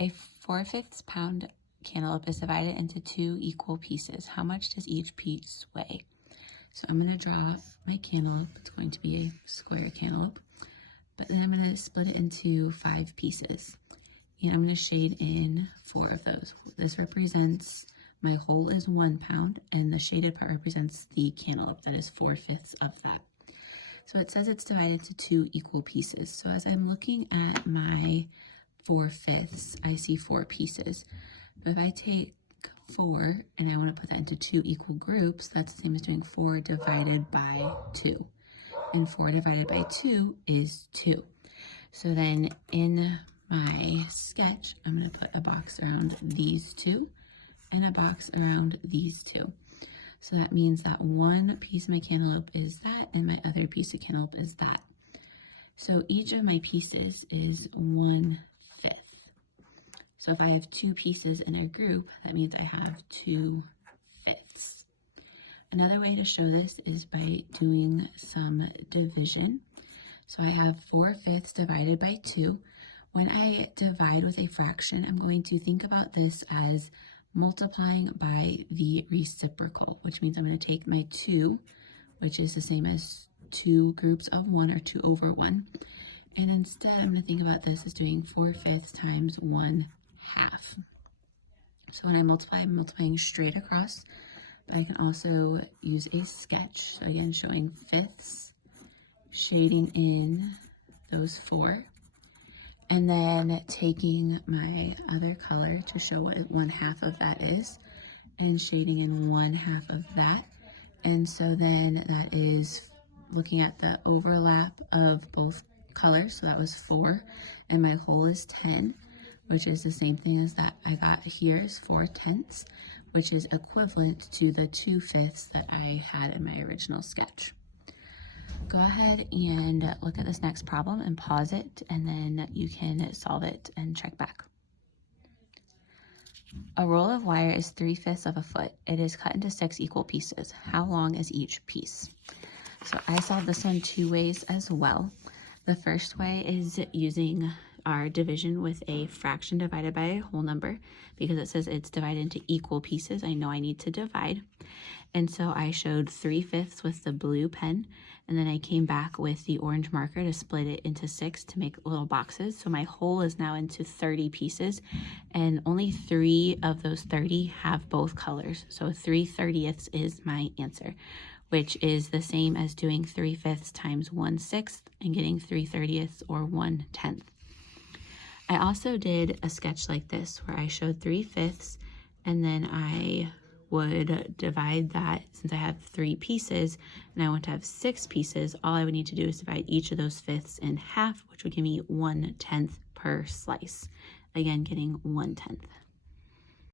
A 4/5 pound cantaloupe is divided into 2 equal pieces. How much does each piece weigh? So I'm going to draw my cantaloupe. It's going to be a square cantaloupe. But then I'm going to split it into 5 pieces. And I'm going to shade in 4 of those. This represents my whole is 1 pound, and the shaded part represents the cantaloupe. That is 4/5 of that. So it says it's divided into 2 equal pieces. So as I'm looking at my 4/5, I see 4 pieces. But if I take 4 and I want to put that into 2 equal groups, that's the same as doing 4 divided by 2. And 4 divided by 2 is 2. So then in my sketch, I'm going to put a box around these 2 and a box around these 2. So that means that one piece of my cantaloupe is that, and my other piece of cantaloupe is that. So each of my pieces is 1/5. So if I have 2 pieces in a group, that means I have 2/5. Another way to show this is by doing some division. So I have 4/5 divided by 2. When I divide with a fraction, I'm going to think about this as multiplying by the reciprocal, which means I'm going to take my 2, which is the same as 2 groups of 1 or 2 over 1. And instead, I'm going to think about this as doing 4/5 times 1/2. So when I multiply, I'm multiplying straight across, but I can also use a sketch. So again, showing fifths, shading in those 4, and then taking my other color to show what 1/2 of that is, and shading in 1/2 of that. And so then that is looking at the overlap of both colors. So that was 4, and my whole is 10, which is the same thing as that I got here is 4/10, which is equivalent to the 2/5 that I had in my original sketch. Go ahead and look at this next problem and pause it, and then you can solve it and check back. A roll of wire is 3/5 of a foot. It is cut into 6 equal pieces. How long is each piece? So I solved this one 2 ways as well. The first way is using our division with a fraction divided by a whole number, because it says it's divided into equal pieces. I know I need to divide. And so I showed 3/5 with the blue pen, and then I came back with the orange marker to split it into 6 to make little boxes. So my whole is now into 30 pieces, and only 3 of those 30 have both colors. So 3/30ths is my answer, which is the same as doing 3/5 times 1/6 and getting 3/30ths or 1/10. I also did a sketch like this where I showed 3/5 and then I would divide that. Since I have 3 pieces and I want to have 6 pieces, all I would need to do is divide each of those fifths in half, which would give me 1/10 per slice. Again, getting 1/10.